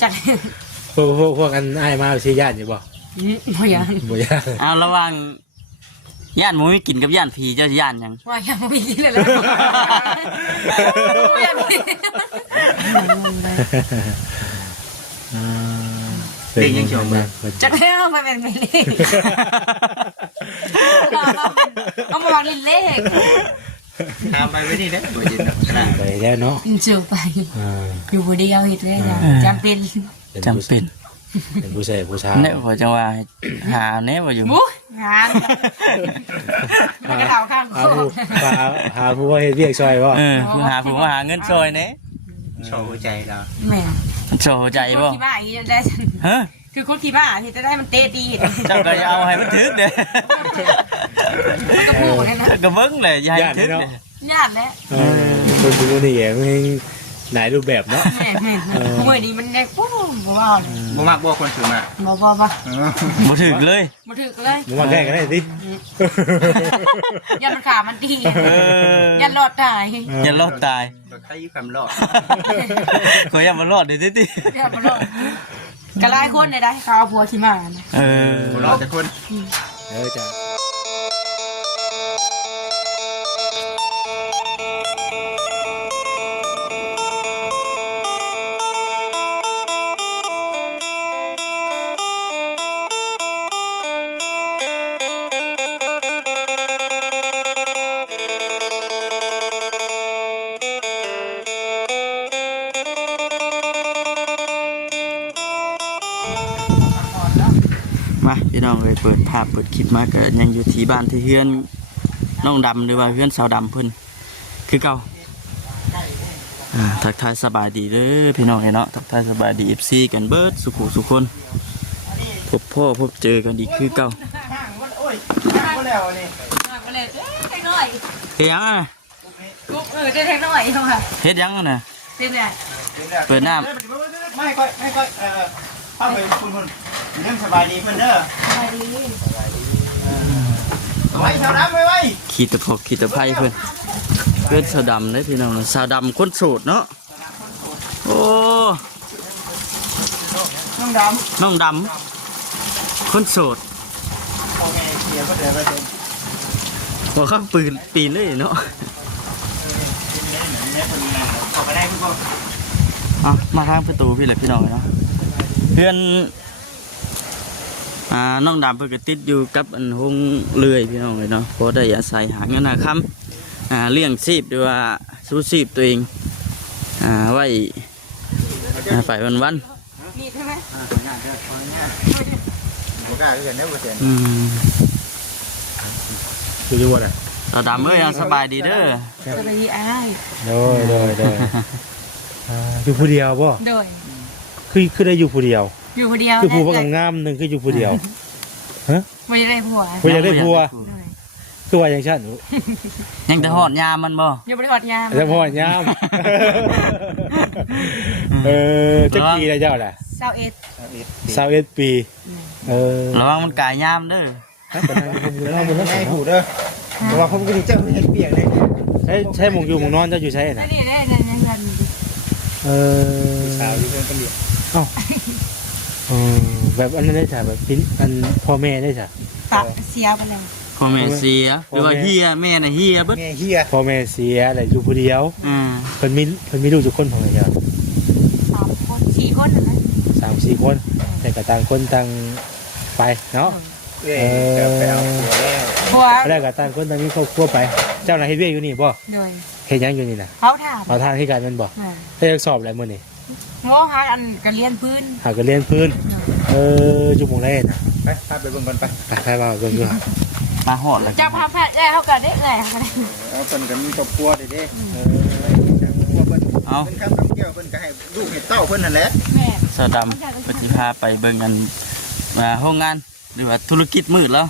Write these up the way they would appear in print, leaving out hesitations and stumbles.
จัด พวกอันอ้ายมาสิญาติอยู่บ่ บ่ยาน บ่ญาติ เอาระวังย่านหมูไม่กินกับย่านผีเจ้าย่านยัง ว่ายังบ่มีกินเลยแล้วบ่ยาน เด็กยังเขียวมา จัดแล้วมาเป็นเลขเอามาวางเลข ตามไปไว้นี่เด้บ่ยินนะ ไปแล้วเนาะ เจอไปอยู่บ่ได้เอาเฮ็ดเลยนะจำเป็น จำเป็น เป็นผู้ชายผู้ชาย เนี่ยพอจังว่าหาเนี่ยว่าอยู่ มุงานมันก็เดาข้างโค หาผู้ว่าเฮ็ดเวียกซอยบ่ หาผมมาหาเงินช่วยเนี่ย โชว์หัวใจเรา แม่ โชว์ใจ คน บ่ ที่บ้าอีได้ ฮะ คือคนที่บ้าที่จะได้มันเตะดี เจ้าก็จะเอาให้มันถึกเด้ มันก็พูดเลยนะ เจ้าก็เบิ้งเลยอย่าให้มันถึกเด้ ญาติแล้ว คนผู้นี้มันหลายรูปแบบเนาะ แม่เมื่อนี้มันแน่ปุ๊บบ่ว่าเลย บ่มักบ่คนสูงอ่ะ บ่ บ่ถึกเลย มาถึกเลย มึงมาแก้กันได้สิ ยันมันขามันดียันหลอดตาย อย่ารอดตาย บ่ใครอยู่คำรอด ขออย่ามารอดเด้ติ ยันมันหลอดกระไรคนได้เขาเอาผัวขี้มา บ่รอดแต่คน จ้ะมาพี่น้องเลยเปิดภาพเปิดคลิปมาก็ยังอยู่ที่บ้านที่เฮือนน้องดำหรือว่าเฮือนสาวดำเพิ่นคือเก่าทักทายสบายดีเด้อพี่น้องเนาะทักทายสบายดี FC กันเบิดสุขุสุคนพบพ่อพบเจอกันอีกคือเก่า ก็เลยเทคน้อย เฮ็ดยังอ่ะ กุ๊กเทคน้อยเท่าไหร่ เฮ็ดยังอ่ะน่ะ เป็นไง เปิดน้ ไม่ค่อยเข้าไปคุณเรื่องสบายดีเพิ่นเด้อ ไปดี ไว้ชาวน้ำไว้ ำขีดตะพกขีดตะไคร้เพื่อนสาวดำเด้อพี่น้องสาวดำคนโสดเนาะโอ้ น้องด น้องดำคนโสด ำเอาไงเสียก็เดี๋ยวไปเดิน หัวข้างปืนปีนเลยเนาะ ออกไปได้ทุกคน เอามาทางประตูพี่แหละพี่น้องเนาะเพื่อนน้องดำเพิ่งก็ติดอยู่กับอันหงเลื่อยพี่น้องเลยเนาะเพราะได้อาศัยหาเงินหาคำเลี้ยงชีพหรือว่าสู้ชีพตัวเองไว้ไปวัน มีใช่ไหม งานเด้อของานบ่กล้าเกินเด้อบ่เสีย คืออยู่ว่าน่ะ เราดำเอ้ยสบายดีเด้อ จะไปดีอ้าย โดยอยู่ผู้เดียวบ่ โดย คือได้อยู่ผู้เดียว อยู่คนเดียว คือผู้ว่างามนึงคืออยู่ผู้เดียว ไม่ได้ผัว ผู้อยากได้ผัวคือว่าอย่างฉัน ยังจะหอดยามมันบ่ อยู่บริษัทยาม แล้วพ่อยามจักปีได้เจ้าล่ะ 21 21ปีเออ ระวังมันกายยามเด้อ ให้หูเด้อแต่ว่าผมก็สิเจ้าเฮ็ดเปียกเลย ใช่หมองอยู่หมองนอนเจ้าอยู่ใช่ นี่ น่ะ นี่นี่นี่นี่ สาวอยู่เพิ่นคนเดียว เอ้าแบบอันนั้นได้จ้ะแบบอันพ่อแม่ได้จ้ะ ตัดเสียไปแล้ว พ่อแม่เสียหรือว่าเฮียแม่น่ะเฮียเบิด แม่เฮีย พ่อแม่เสียแต่อยู่ผู้เดียวเพิ่นมีลูกทุกคนของเจ้า 3 คน4 คนนะ 3-4 คนแต่ก็ต่างคนต่างไปเนาะ ไปเอาหัวแล้ว ผัว แล้วก็ต่างคนต่างมีครอบครัวไปเจ้าน่ะเฮ็ดเวียกอยู่นี่บ่ โดย เฮ็ดหยังอยู่นี่น่ะ เขาถาม เอาทางที่การแม่นบ่ได้สอบอะไรมื้อนี้ โง่หาอันกระเลียนพื้น หาก็เรียนพื้นอยู่หมู่ใดน่ะ ไปพาไปเบิ่งก่อนไป ไปว่าเบิ่งดู มาหอดเลย จะพาแพทย์ได้เขาก็ได้เลยค่ะ เอาเพิ่นก็มีครอบครัวเด้ครอบครัวเพิ่น เอา เพิ่นคำเกี่ยวเพิ่นก็ให้ลูกให้เต้าเพิ่นนั่นแหละ แม่ สาวดำปฏิภาไปเบิ่งกันห้องงานหรือว่าธุรกิจมืดแล้ว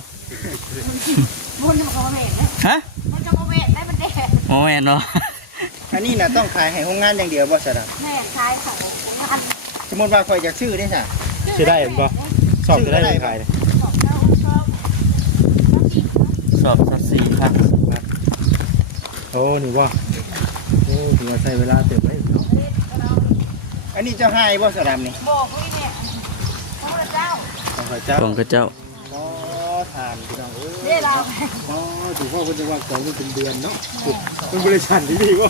บุญจะมาขอแม่นะ ฮะ บุญจะมาแม่ได้มันแดด โอ้แม่เนาะ อันนี้น่ะต้องขายให้โรงงานอย่างเดียวบ่ซะดา แม่ขายเขาอัน สมมุติว่าข่อยอยากซื้อได้ซะ สิได้เห็นบ่สอบจะได้เป็นใคร ของเจ้าชอบ สอบสัก4 ครั้ง โอ้นี่ว่าโอ้ถือว่าใช้เวลาเต็มเลย อันนี้เจ้าให้บ่สะดำนี่ บอกคุยเนี่ยพระพุทธเจ้า ของข้าเจ้า ของกระเจ้า อ๋อทานพี่น้องเอ้ย เด้เรา อ๋อถือว่าเพิ่นจะว่าของมันเป็นเดือนเนาะมันบริษัทที่ดีบ่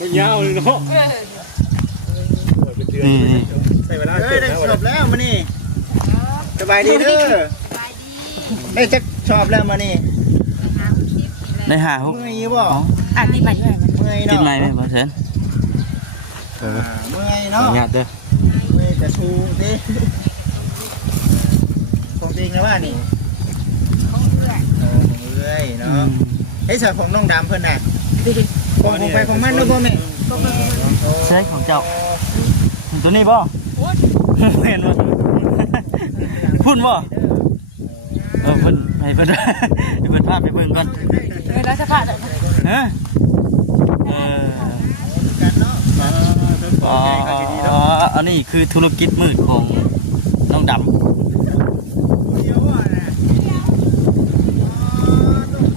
มันยาวเลยเนาะเป็นเดือนใช้เวลา เอ้ เต็ ย ม ได้ แล้ว ชอบแล้วมานี่สบายดีเด้อ สบายดี ได้จักชอบแล้วมานี่ หาคลิป ได้หาฮุก เมื่อยบ่ อ่านที่ใหม่ด้วยมัน เมื่อย ติด เนาะ ไม้ไหมบ่เซน เมื่อย เนาะ เนาะ ญาติเด้อ เมื่อยจะชูดิของจริงนะว่านี่ ของเพื่อน ของเอ้ยเนาะไอ้สาวของน้องดำเพิ่นน่ะของไปของมันเนาะบ่แม่ ใช่ของเจ้าตัวนี้บ่เห็นบ่พุ่นบ่เพิ่นให้เพิ่นให้เพิ่นพาไปเบิ่งก่อน แล้วสภาพ ฮะกันเนาะ อ๋ออันนี้คือธุรกิจมืดของน้องดำ เดี๋ยวว่าน่ะ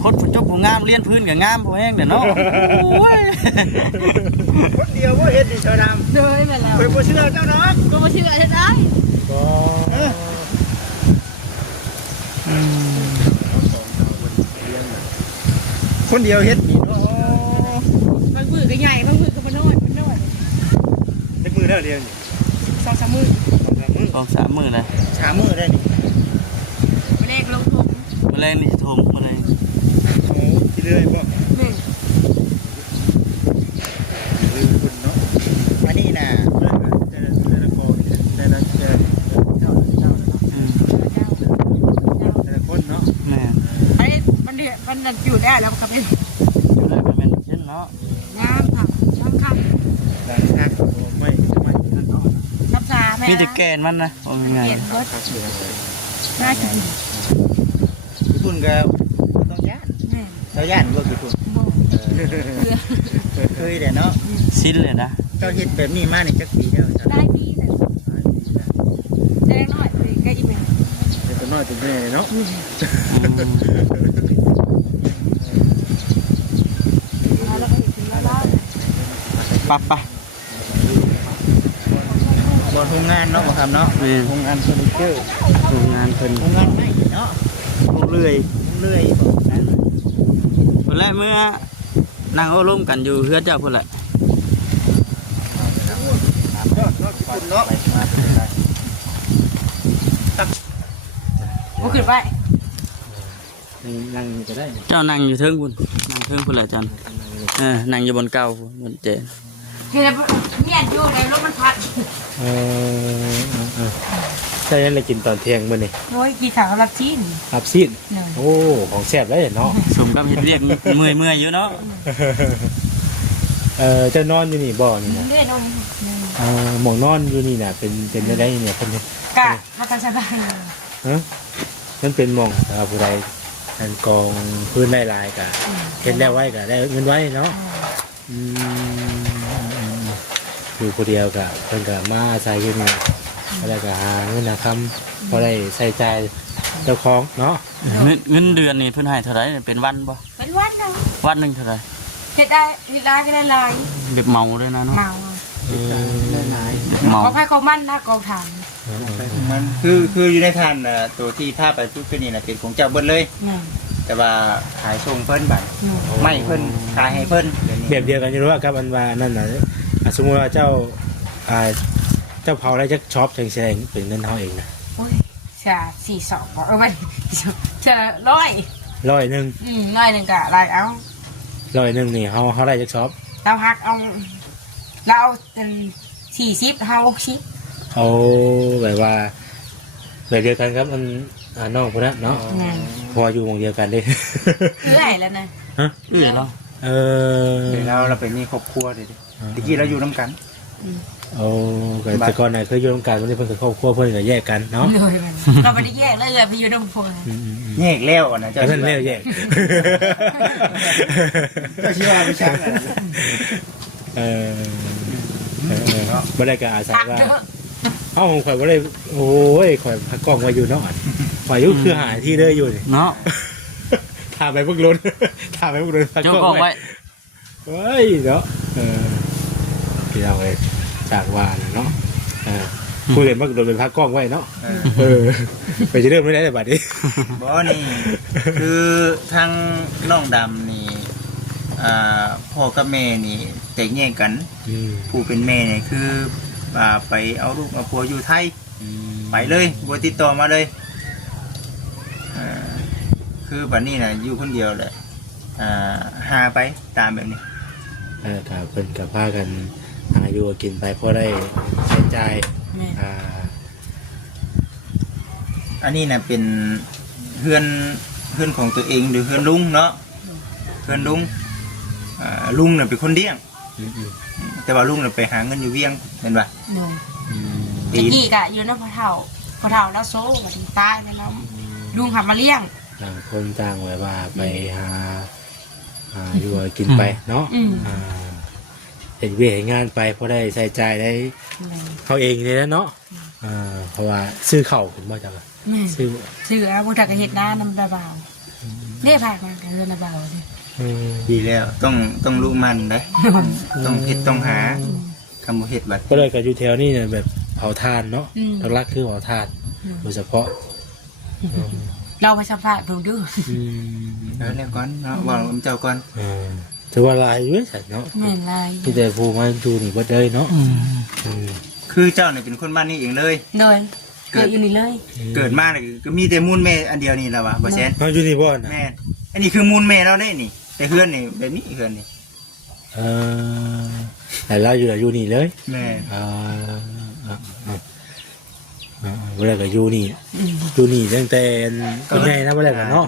คนผู้จบผู้งามเลี้ยนพื้นกับงามผู้แห้งเด้อเนาะโอ้ย คนเดียวบ่เฮ็ดดิชาวดำ เดินไปแล้ว เพิ่นบ่เชื่อเจ้าเนาะ ก็มาเชื่อใช่ไหม ก็ คนเดียวเฮ็ดนี่เนาะ บางมือก็ใหญ่บางมือก็มันน้อย ในมือได้เรียน สองสามมือ 2-3 มื้อเลย ชามือได้นี่ เลขลงทุน มื้อแรงนี่สิทมมื้อแรง โอ้ที่เรื่อยบ่ หนึ่ง คุณเนาะอันนี้น่ะแต่ละกองแต่ละเจ้าแต่ละคนเนาะ แม่ ไอ้มันเดือดมันอยู่ได้แล้วก็เป็น อยู่ได้ประมาณเช่นเนาะ งามผักน้ำคัน ดังนั้นไม่ น้ำชาแม่ มีแต่แกนมันนะว่าง่าย เปลี่ยนรถน่ากิน ญี่ปุ่นก็ต้องย่าน แม่ เจ้าย่านบ่ญี่ปุ่น โบ เคยแต่เนาะ สิ้นเลยนะ เจ้าเฮ็ดแบบนี้มานี่จักปีแล้วจ้ะ ได้ปีเลยแดงหน่อยเลยก็อีเมล แต่น้อยเป็นแม่เนาะ แล้วก็อีกทีแล้ว ปั๊บปะ บ่โรงงานเนาะบ่ครับเนาะโรงงานเฟอร์นิเจอร์ โรงงานเพิ่น โรงงานไม้เนาะ พวกเรื่อย เรื่อยบ่ เพิ่นแหละเมื่อนั่งโอ้ร่มกันอยู่เฮือเจ้าเพิ่นแหละ คุณเนาะ ก็ขึ้นไป นั่งก็ได้ เจ้านั่งอยู่เทิงพุ่นนั่งเทิงพุ่นแหละจันนั่งอยู่บนเก่าพุ่นบนเจ เฮ้ยเนี่ยอยู่ในรถมันพัด ใช่ยังได้กินตอนเที่ยงมื้อนี้ โอ้ยกี่สาวรับชิ้น ครับซีด หนึ่ง โอ้ของแซ่บได้เนาะ สมกับเฮ็ดเรียกเมื่อยอยู่เนาะ เจะนอนอยู่นี่บ่นี่นะ เรื่อยลง หมองนอนอยู่นี่น่ะเป็นได้เนี่ยเพิ่น กะพักสบาย ฮะมันเป็นหมองสำหรับผู้ใดอันกองพื้นหลายๆก็เฮ็ดแล้วไว้ก็ได้เงินไว้เนาะอยู่ผู้เดียวก็เพิ่นก็มาอาศัยอยู่นี่แล้วก็หาเงินหาคำพอได้ใส่ใจายเจ้าของเนาะ เงินเดือนนี่เพิ่นให้เท่าไหร่เป็นวันบ่ เป็นวันเดียว วันหนึงเท่าไหร่ เฮ็ดได้เฮ็ดได้ก็ได้ลาย แบบเมาด้วยนะเนาะ เมา เมา ขอให้เขามั่นนะกองถ่าย มันคืออยู่ในทานตัวที่ภาพไปทุกเป็นนี่น่ะเป็นของเจ้าเบิดเลย นี่ แต่ว่าขายส่งเพิ่นบัดไม่เพิ่นขายให้เพิ่น แบบเดียวกันอยู่ว่ากับอันว่านั่นน่ะสมมุติว่าเจ้าเจ้าเผาได้จักช็อปแสดงเป็นเงินเฮาเองนะ โอ้ยชา42บ่ไม่ชา100 100นึง น้อยหนึงก็ลายเอา 100นึงนี่เฮาได้จักช็อป เราหักเอาเราเอาเป็น40เฮา60 เอาแบบว่าแบบเดียวกันครับมันน้องคนนั้นเนาะพออยู่หมองเดียวกันเด้ เอื้อยแล้วนะ ฮะ เนาะ เดี๋ยวเราไปมีครอบครัวดิตะกี้เราอยู่น้ำกัน เอาแต่ก่อนน่ะเคยอยู่ร่วมกันวันนี้เพิ่นกับครอบครัวเพิ่นก็แยกกันเนาะ เลยมันเราไม่ได้แยกเลยไปอยู่น้ำพง แยกแล้วนะเจ้า แล้วเพิ่นแล้วแยก เจ้าชิว่าไม่ใช่ บ่ได้ก็อาศัย พัก ว่า เถอะ เอ้าผมข่อยบ่ได้โอ้ยข่อยพักกล้องไว้อยู่เนาะข่อยอยู่คือหาที่เด้ออยู่นี่ เนาะ ถามไปพวกรถถามไปพวกรถพัก เจ้าก ล้ อ อง ไว้ ไว้เฮ้ยเนาะพี่น้องเอ้ย จากว่าเนาะคุยกันว่าโดนเป็นพักกล้องไว้เนาะไปจะเริ่มไม่ได้แต่บัดนี้ บ่นี่คือทางน้องดำนี่พ่อกับแม่นี่แตกแยกกันผู้เป็นแม่เนี่ยคือไปเอาลูกเอาผัวอยู่ไทยไปเลยบ่ติดต่อมาเลยคือบัดนี้น่ะอยู่คนเดียวแหละหาไปตามแบบนี้ครับเพิ่นกับพากันหาอยู่กินไปเพราะได้ใช้จ่ายอันนี้น่ะเป็นเพื่อนของตัวเองหรือเพื่อนลุงเนาะเพื่อนลุงลุงน่ะเป็นคนเลี้ยงแต่ว่าลุงน่ะไปหาเงินอยู่เวียงเห็นป่ะตะกี้กะอยู่น้ำพอเฒ่าแล้วโซ่มาถึงตายแล้วเนาะลุงหับมาเลี้ยงต่างคนต่างไว้ว่าไปหาอยู่กินไปเนาะเห็นเวียงานไปเพราะได้ใส่ใจได้เขาเองเลยนะเนาะเพราะว่าซื้อเข่าผมว่าจะซื้อแล้วพวกถักกระเห็ดน้ำเบาๆเนี่ยผักมันกระเฮือนเบาดีแล้วต้องรู้มันนะต้องเห็ดต้องหาคำว่าเห็ดบัดก็เลยกับยูเทลนี่เนี่ยแบบเผาทานเนาะหลักคือเผาทานโดยเฉพาะเราไปสัมภาษณ์ดูดูแล้วก่อนเนาะบอกเจ้าก่อนถือว่าลายเยอะสัตว์เนาะไม่ลายที่แต่ภูมาดูนี่ก็ได้เนาะคือเจ้าเนี่ยเป็นคนบ้านนี้เองเลยเกิดอยู่นี่เลยเกิดมาเนี่ยก็มีแต่มูลแม่อันเดียวนี่แหละวะบ่แซ่นมาอยู่นี่บ่นะแม่อันนี้คือมูลแม่เราได้นี่แต่เพื่อนนี่แบบนี้เพื่อนนี่แต่เราอยู่นี่เลยแม่เวลาก็อยู่นี่ตั้งแต่เป็นใหญ่นะเวลาก็เนาะ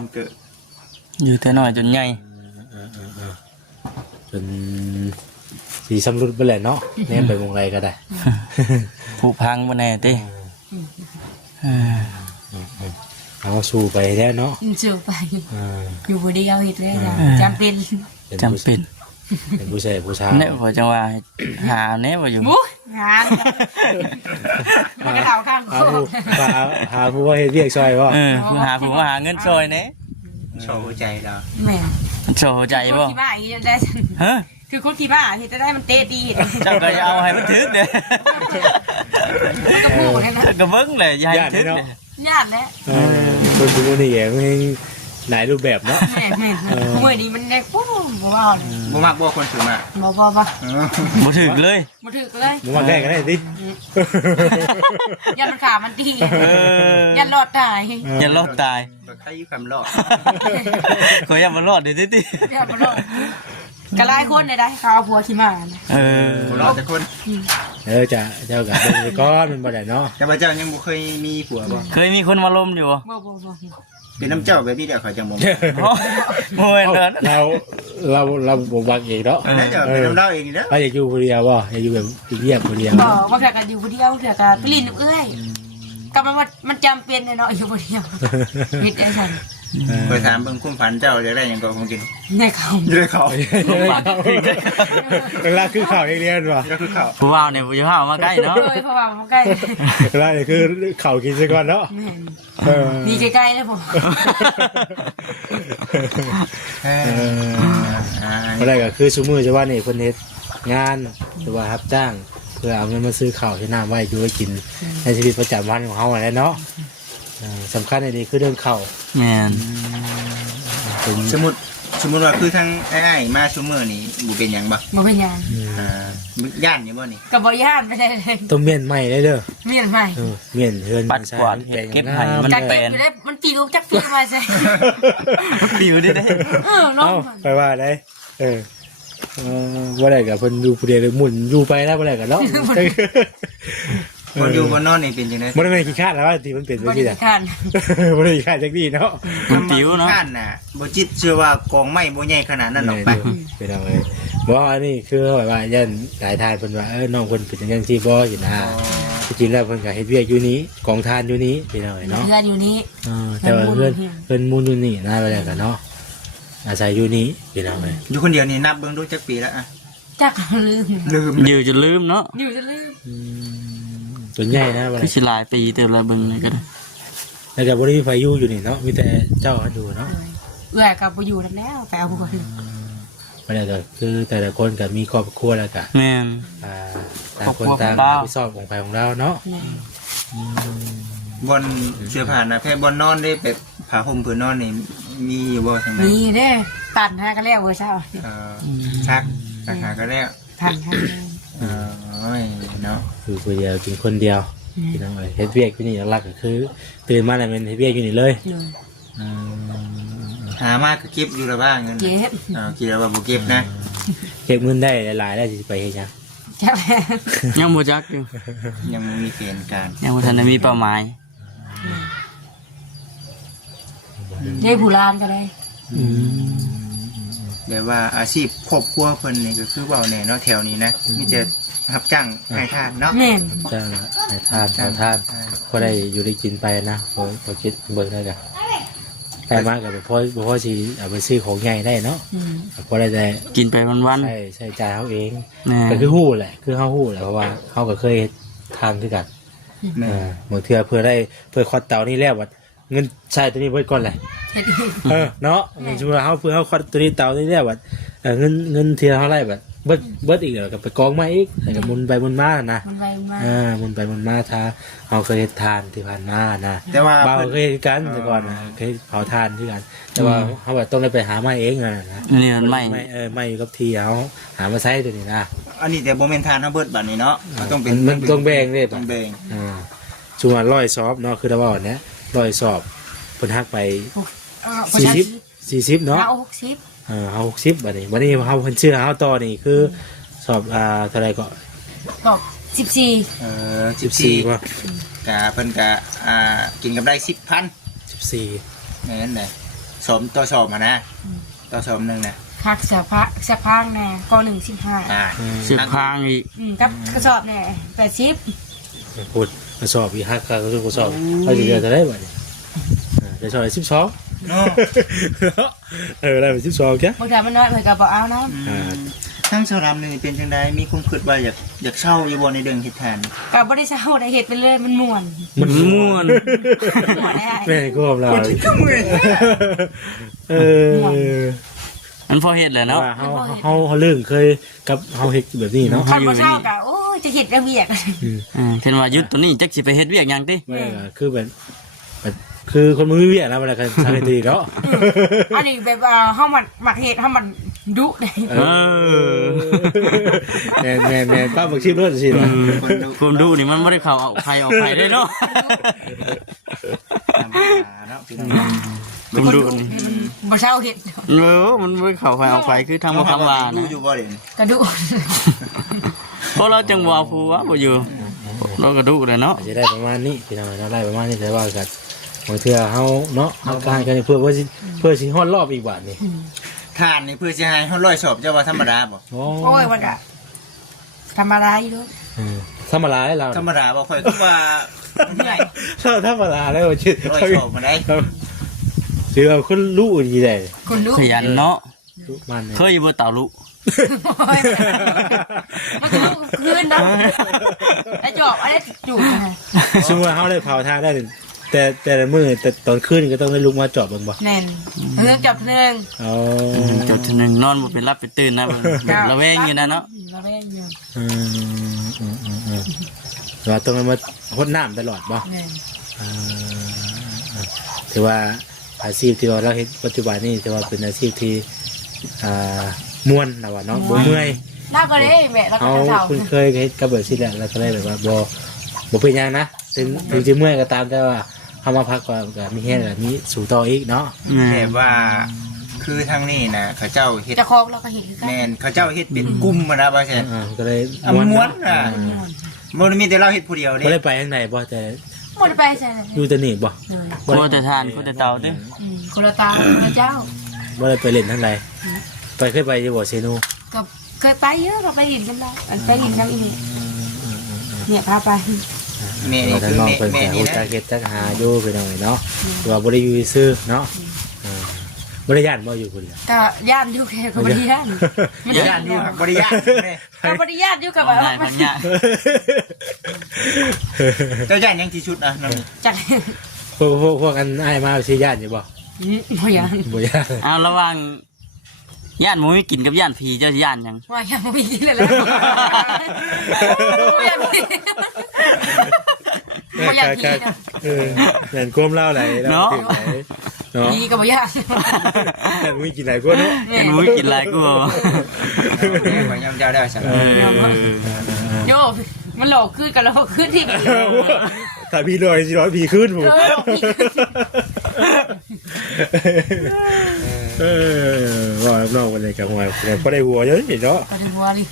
อยู่แต่น้อยจนใหญ่จนสีสำรุดไปเลยเนาะเนี่ยไปวงไรก็ได้ผู้พังมาแน่ติเอาสู้ไปแล้วเนาะสู้ไปอยู่บนเดียวเห็นเลยนะจำเป็นเป็นผู้ชายเนี่ยพอจังว่าหาเนี่ยว่าอยู่หามันก็เท่าข้างหาผู้ว่าเฮ็ดเวียกซอยป่ะหาผู้ว่าหาเงินซอยเนี่ยโชว์ใจเราแม่โชว์ใจบ่ที่บ้านยังได้คือคนที่บ้านที่จะได้มันเตะดีเจ้าก็เอาให้มันถึกเด้ก็เบิ้งเลยอย่าให้ถึกเลยญาติแล้วคนดูนี่เองหลายรูปแบบเนาะแม่เมื่อนี้มันเด็กปุ๊บบ่มากบ่คนถึงอ่ะบ่ถึกเลยบ่มาแก้กันได้ดิยันมันขามันดียันรอดตายใครอยู่คำรอดเขาอยากมารอดเดี๋ยวดิอยากมารอดกระไรคนได้เขาเอาผัวขี้มารอดแต่คนจะเจ้ากับเป็นก้อนมันบ่ได้เนาะแต่พระเจ้ายังบ่เคยมีผัวบ่เคยมีคนมาล้มอยู่บ่เป็นน้ำเจ้าแบบนี้เดี๋ยวเขาจะมองโอ้ยเราบอกวางเองเนาะเป็นน้ำเล่าเองเนาะเราอยากอยู่คนเดียวบ่อยากอยู่แบบเรียบคนเดียวว่าแค่กันอยู่คนเดียวแค่กันไปลินเอ้ยก็มันจำเป็นเนาะอยู่คนเดียวผิดไอ้ฉันเคยถามเบิ่งคุ้มฝันเจ้าจะได้ยังก็คงกินได้เขาเวลาคือข่าวเรียนว่ะก็คือข่าวผู้ว่าเนี่ยผู้ว่ามาใกล้เนาะผู้ว่ามาใกล้เวลาเนี่ยคือข่าวกินซะก่อนเนาะนี่ใกล้ๆเลยผมอะไรก็คือสมมุติจะว่าเนี่ยคนเฮ็ดงานหรือว่ารับจ้างเพื่อเอาเงินมาซื้อข้าวที่น้ำไว้อยู่ไว้กินในชีวิตประจำวันของเขาอะไรเนาะสำคัญในนี้คือเรื่องเข่าแม่นสมมติว่าคือทั้งไอ้มาชูมือนี่บุเป็นยังบ่เป็นยังย่านนี่บ่นี่กับบ่ย่านไม่ได้เลยต้องเมียนใหม่ได้เด้อเมียนใหม่เมียนเฮือนปัดกวาดเก็บไผ่มันเป็นมันปีลูกจักปีมาใช่ปีอยู่ได้น้องไปว่าได้ว่าอะไรกับคนอยู่ผู้เดียวหมุนอยู่ไปแล้วว่าอะไรกับเนาะคนอยู่บนนอนนี่เป็นยังไงมันไม่ขี้ข้านแล้วที่มันเป็นแบบนี้แหละมันไม่ขี้ข้านจักดีเนาะติ๋วเนาะข้านน่ะบ่จิตเชื่อว่ากองไม้บ่ใหญ่ขนาดนั้นหรอกไปเป็นอะไรบอกว่านี่คือแบบว่ายันหลายทานเพิ่นว่าน้องเพิ่นเป็นจังซี่บ่สินะจริงแล้วเพิ่นก็เฮ็ดเวียกอยู่นี้กองทานอยู่นี้เป็นอะไรเนาะเพื่อนอยู่นี้แต่ว่าเพิ่นมูลอยู่นี่น่าไปแล้วกันเนาะอาศัยอยู่นี้เป็นอะไรอยู่คนเดียวนี่นับเบิ่งดูจักปีแล้วอะจักลืมอยู่จนลืมเนาะอยู่จนลืมส่วนใหญ่นะที่สิหลายปีเติมละเบิ่งเลยก็ได้แล้วก็บ่ได้มีไฟอยู่นี่เนาะมีแต่เจ้าดูเนาะเอื้อกับบ่อยู่แล้วไปเอาบ่ ไม่ได้ก็คือแต่ละคนก็มีครอบครัวแล้วก็ แม่น ต่างคนต่าง ครอบครัวของเรา รับผิดชอบของไปของเราเนาะ บนเสื้อผ้านะแค่บนนอนได้แบบผ้าห่มผืนนอนนี่มีอยู่บ่ทางนั้น มีเด้ตันฮะก็แล้วเว้ยเช้า ชักราคาก็แล้ว ทันฮะ โอ้ยเนาะ คือคนเดียวกินคนเดียวพี่น้องเอ้ยเฮ็ดเวียกที่นี่หลักๆก็คือตื่นมาแล้วเป็นเฮ็ดเวียกอยู่นี่เลย เลย หามากก็เก็บอยู่ละบ้างเงิน เจ็บ กินแล้วว่าบ่เก็บนะ เก็บเงินได้หลายๆแล้วสิไปเฮ็ดหยัง เจ็บ ยังบ่จักอยู่ ยังบ่มีแผนการ ยังบ่ทันได้มีเป้าหมาย ได้ผู้ลานก็ได้ แต่ว่าอาชีพครอบครัวเพิ่นนี่ก็คือเว้าแน่เนาะแถวนี้นะมีแต่รับจ้างให้ทานเนาะ แม่น จ้างให้ทานเอาทานก็ได้อยู่ได้กินไปนะพอคิดเบิ่งได้จ้ะแต่มากกับพอสิเอาไปซื้อของใหญ่ได้เนาะพอได้แต่ กินไปวัน ใช้จ่ายเขาเอง ๆแม่ ก็คือฮู้แหละคือเฮาฮู้แหละเพราะว่าเฮาก็เคยทานคือกัน แม่ บางเทื่อเพื่อได้เพื่อควัดเตานี่แล้วว่าเงินใช้ตัวนี้ไว้ก่อนแหละ เฮ็ดอีก เนาะสมมุติว่าเฮาเพื่อเฮาควัดตัวนี้เตานี่แล้วว่าเงินเทื่อเท่าไหร่บัดเบิดอีกแล้วก็ไปกองมาอีกแล้วก็หมุนไปหมุนมานะ มันไปมา หมุนไปหมุนมาถ้าเฮาเคยเฮ็ดทานที่ผ่านมานะ แต่ว่า เบา เพิ่น เคยเฮ็ดกันแต่ก่อนนะเคยเผาทานคือกัน แต่ว่าเฮาแบบต้องได้ไปหาไม้เองนะ นี่มันไม่ ไม้อยู่กับที่เฮาหามาใช้ตัวนี้นะ อันนี้แต่บ่แม่นทานเฮาเบิดบัดนี้เนาะมันต้องเป็น มันต้องแบ่งเด้ ต้องแบ่ง ช่วง100ซอบเนาะคือถ้าว่าเนี้ย100ซอบเพิ่นฮักไป40เนาะ เอา60 เฮา60บัดนี้เฮาเพิ่นชื่อเฮาต่อนี่คือสอบเท่าไหร่ก็ ตอบ14 14บ่ กะเพิ่นกะกินกับได้ 10,000 14 แม่นแหละสมต่อสอบมานะต่อสอบหนึงนะ คักเสื้อผ้าแน่ก็115 สิบพางอีก กับกระสอบแน่80 พูดมาสอบอีกฮักก็คือสอบเฮาสิเดือนเท่าไหร่บัดนี้ได้สอบได้12 เนาะ ได้ไป12แค่ บางทีมันน้อยเพิ่นก็บ่เอานำ ทั้งสารามนี่เป็นจังไดมีความคิดว่าอยากเช่าอยู่บ่ในเรื่องเฮ็ดทาน ก็บ่ได้เศร้าได้เฮ็ดไปเลยมันม่วน มัน ม่วน ม่วนได้ แม่ก็เรามันพอเฮ็ดแหละเนาะ เขาเรื่องเคยกับเขาเฮ็ดแบบนี้เนาะ คันบ่เศร้าก็โอ้ยจะเฮ็ดเวียก เห็นว่ายุดตัวนี้จักสิไปเฮ็ดเวียกหยังติ ไม่คือแบบคือคนมือเวียนะเวลาการทำตีเนาะ อันนี้แบบเฮามันมักเฮ็ดเฮามันดุได้ แม่ป้าบอกชื่อรถสินะ ความดูนี่มันบ่ได้เข้าเอาใครออกใครได้เนาะ เนาะพี่ ความดูนี่ บ่เศร้าเฮ็ด มันบ่ได้เข้าใครออกใครคือทางบ่คำว่า ดู นะ อยู่บ่เด่น กระดุ เพราะเราจังว่าผู้ว่าบ่อยู่เราก็ดูเลยเนาะ จะได้ประมาณนี้พี่น้องเราได้ประมาณนี้แต่ว่ากันบางเทื่อเขาเนาะเขาการกันเพื่อสิฮอดรอบอีกบาทนี่ ทานนี่เพื่อสิให้เฮาร้อยสอบเจ้าว่าธรรมดาบ่ โอ้ โอ้ยมันก็ธรรมดาอยู่เด้อ ธรรมดาให้เรา ธรรมดาบ่ค่อยคือว่า เหนื่อย ธรรมดาแล้วชื่อ ร้อยสอบมาได้ ชื่อคนรู้ดีเลย คนดุ ขยันเนาะ มัน เคยบ่เต่าลุ มันก็คืนนะไอ้จอบอะไรจุก สมมติว่าเขาได้เผาทานได้แต่ละมือแต่ตอนขึ้นก็ต้องได้ลุกมาจอดบนบ่ แน่นเรื่องจับเรื่อง อ๋อ จดทีนึงนอนบ่เป็นรับเป็นตื่นนะระแวงอยู่นะเนาะ ระแวงอยู่ เราต้องมาหดน้ำตลอดบ่ แน่น ถือว่าอาชีพที่เราเห็นปัจจุบันนี้ถือว่าเป็นอาชีพที่ม่วนนะว่าเนาะบ่เมื่อย น่าก็ได้แม่แล้วก็ เขา จะเศร้า คุณเคยเฮ็ดกับแบบนี้แหละแล้วก็เลยแบบว่าบ่เป็นหยังนะถึงจะเมื่อยก็ตามแต่ว่าเขามาพักก็มีแห้งแบบนี้สู่ต่ออีกเนาะ แต่ว่าคือทางนี้นะเขาเจ้าเฮ็ด จะคล้องเราก็เห็นคือกัน แม่นเขาเจ้าเฮ็ดเป็นกลุ่มมานะว่าซั่น ก็เลย ม้วนน่ะบ่ได้มีแต่เราเฮ็ดผู้เดียวเด้ บ่ได้ไปข้างในบ่แต่ หมดไปใช่เลย อยู่แต่นี่บ่ โคแต่ทานโคแต่เต่าเด้อ คนละตาคนละเจ้า บ่ได้ไปเล่นทางใดไปเคยไปอยู่บ่เซโน ก็เคยไปเยอะก็ไปหินกันแล้วไปหินกันอีกเนี่ยพาไป แม่นี่ ทา คื ง อ น้อง แม่ เพิ่น แม่ ก็ นี่ ฮู้ นะ จักเฮ็ดจักหาอยู่ไปหน่อยเนาะว่าบ่ได้อยู่ซื่อเนาะบ่ได้ย่านบ่อยู่คนเดียว ก็ย่านอยู่แค่ก็บริย่าน ญาติอยู่บ่ได้ญาติเด้ ก็บริย่านอยู่กับ ได้พันยะ เจ้าญาติยังที่สุดอ่ะน้องนี่ จาก พวกกันอ้ายมาสิย่านอยู่บ่ พยาน บ่ย่าน เอาระวัง ย่านหมูไม่กินกับย่านผีเจ้าย่านหยัง ว่ายังไม่กินเลยแล้วไม่อยากกินไม่อยากกิน แม่นก้มเล่าไหลแล้วถึงไหนเนาะ ดีกับไม่อยาก แม่นมึงกินไหนกูเนาะ ย่านหมูไม่กินหลายกู ขอยำเจ้าได้ใช่ไหม โยมันหลอกขึ้นกับหลอกขึ้นที่ ถ้าพี่ลอยสิร้อยพี่ขึ้นผมว่าน้องวันไหนกับหัวก็ได้หัวเยอะเนาะ ก็ได้วัวลิ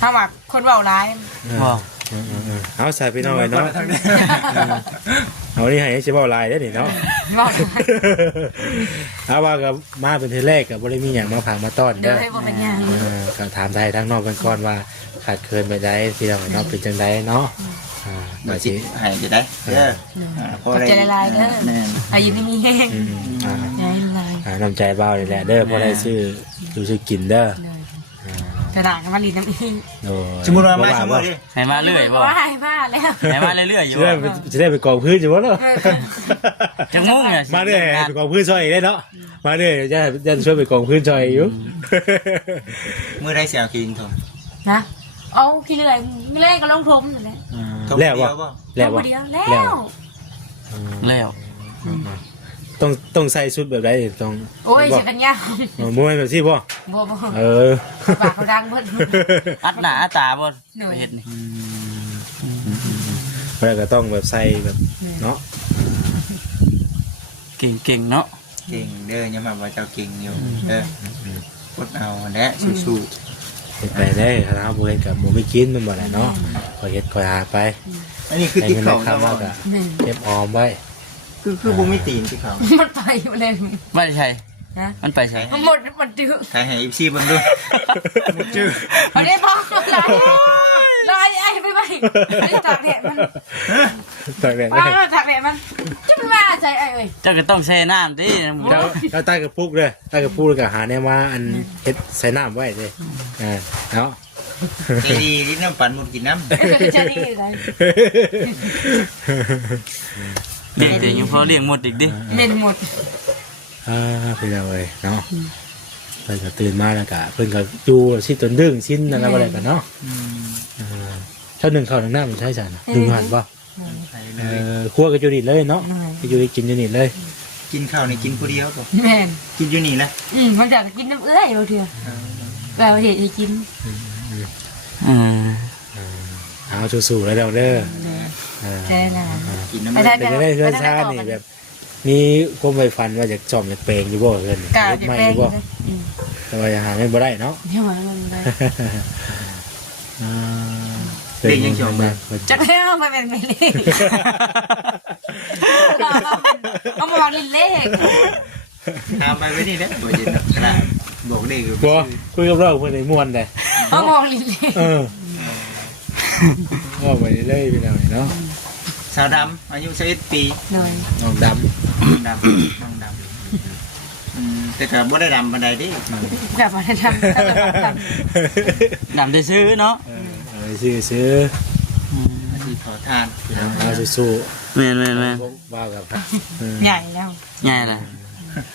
ถ้าว่าคนเบาร้าย เอาใส่ไปหน่อยเนาะเอานี่ให้ใช้เบาลายได้หนิเนาะ เบา เอาว่ากับมาเป็นเทแรกกับบริมีอย่างมาผ่านมาต้อน เดี๋ยวให้บ่เป็นยัง ก็ถามไทยทั้งนอกกันก่อนว่าขาดเคินไปได้ที่เราเนาะเป็นจังไดเนาะ มาจิให้จะได้เด้อ ขอบใจละลายเด้ออายุนี่มีแห้งใจละลาย น้ำใจเบาเลยแหละเด้อพอได้ซื้อดูซื้อกินเด้อ จะด่ากันมาลีน้ำอีก สมมุติว่ามาสมมุติดิ ให้มาเรื่อยบ่ ว่าให้บ้าแล้ว ให้มาเรื่อยๆอยู่ จะได้ไปกองพื้นอยู่วะเนาะ จังงงเนี่ย มาเรื่อยไปกองพื้นซอยได้เนาะมาเรื่อยจะช่วยไปกองพื้นซอยอยู่ มื้อได้เสียกินทม นะเอาขี้เหนื่อยไม่เล่นก็ลงทมอยู่แล้ว แล้ววะแล้ววะ เดียวแล้ว แล้ว ต้องใส่ชุดแบบไหนต้อง โอ้ยเสียกันยาก มวยแบบที่พ่อ บ่บ่ เออ ปากเขาดังเบิด อัดหน้าอัดตาบ่ เหนื่อย เฮ็ดนี่ แล้วก็ต้องแบบใส่แบบเนาะ เก่งๆเนาะ เก่งเด้อยังมาว่าเจ้าเก่งอยู่เด้อกดเอาแหละสู้ เฮ็ดไปได้คณะบ่เฮ็ดกับบ่ไม่กินมันบ่ได้เนาะคอยเฮ็ดคอยหาไป ๆอันนี้คือ ให้ ติ๊ก เงิน เขา ได้คำว่าก็เก็บออมไว้ คือบ่มีตีนที่เขา มันไปอยู่เลย ไม่ใช่ นะ มันไปใช่ มันหมดมันจืด ใครให้ FC เบิ่งดูหมดชื่อ เอาได้พอลอยไอ้ไปไปตากแดดมัน ตากแดด ว่าตากแดดมันจะไม่มาใจไอ้เอ้ย เจ้าก็ต้องแช่น้ำดิ แล้วใต้กระปุกเด้อใต้กระปุกแล้วก็หาแนวมาอันเฮ็ดใส่น้ำไว้เด้เนาะ ใจดีลิ้นน้ำปั่นหมดกินน้ำ จะดีเลย เด็กๆยังพอเลี้ยงหมดอีกดิ เมนหมด พี่น้องเอ้ยเนาะเพิ่นก็ตื่นมาแล้วก็เพิ่นก็อยู่สิต้นดึงชิ้นนั่นแล้วบ่ได้กันเนาะเท่านึงข้าวนึงน้ำมันใช่จ้ะดึงหันบ่ครัวก็อยู่นี่เลยเนาะอยู่กินอยู่นี่เลย กินข้าวนี่กินผู้เดียวบ่ แมน กินอยู่นี่แหละ มันจะกินน้ำเอื้อยบางทีแบบเห็ดให้กิน เอาสู้ๆแล้วเด้อ ใช่นะ กินน้ำ ไม่ มัน ได้ แต่จะได้เพื่อนชาตินี่แบบมีความใฝ่ฝันว่าจะจอมจะเปลงอยู่บ่เพิ่น กา ไม่ จะ อ เป็น ยู่บ่แต่ว่าหาไม่บ่ได้เนาะ เดี๋ยวมันเลย เด็กยังจมมา จะให้เอาไปเป็นไม่เลขเอามาบอกเลข ตามไปไว้นี่เด้อบ่ยินขนาดบอกเด็กอยู่ บ่คุยกับเราเพิ่นได้ม่วนได้ เอาบอกเลข ก็ไปเลยพี่น้องเนาะ สาวดำอายุ21ปี หน่อย น้องด น้องดำแต่ก็บ่ได้ดำปานใดเดิ แบบว่าทำ น้ำได้ซื้อเนาะ ำซื้อ ที่ขอทาน เอาสู้ แม่น ๆว่ากับ ใหญ่แล้ว ๆง่ายเลย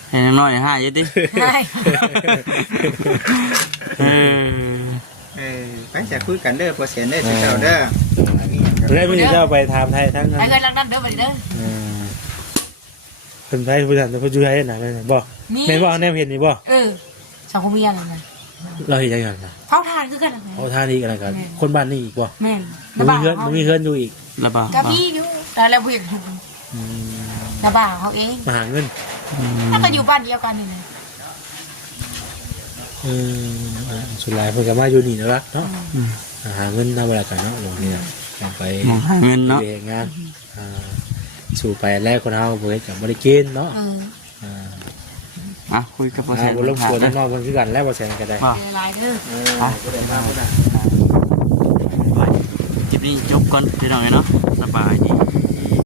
ให้น้อยๆ5อยู่ดิ ใช่ ไปจะคุยกันเด้อพอเสียนเด้อเจ้าเด้อ ได้พี่เจ้าไปถามไทยทั้ง ไอ้เงินรักนั่นเด้อไปเด้อ เพิ่นไทยผู้ทันแต่ผู้อยู่ไทยน่ะบ่แม่นบ่แนมเห็นนี่บ่ สังคมมีอะไรนะ เราเห็นจังซั่น เขาทานคือกัน เอาท่านี้กันกันคนบ้านนี้อีกบ่ แม่น บ่มีเฮือนอยู่อีก ระบาด กับพี่อยู่แต่แล้วผู้หญิงระบ่าเขาเอง มาหาเงิน แล้วก็อยู่บ้านเดียวกันนี่นะ สุดท้ายเพิ่นก็มาอยู่นี่แล้วเนาะหาเงินทำอะไรกันเนาะบอกเนี่ยไป มองหาเงินเนาะ ไปงานสู่ไปแรกคนเฮาบ่ได้จับ่ได้กินเนาะ คุยกับพ่อแซน บ่รบกวนน้องๆเพิ่นคือกันแล้วบ่แซนก็ได้ ว่า หลายเด้อ บ่ได้มาบ่ได้ คลิปนี้จบก่อนพี่น้องเนาะสบายดี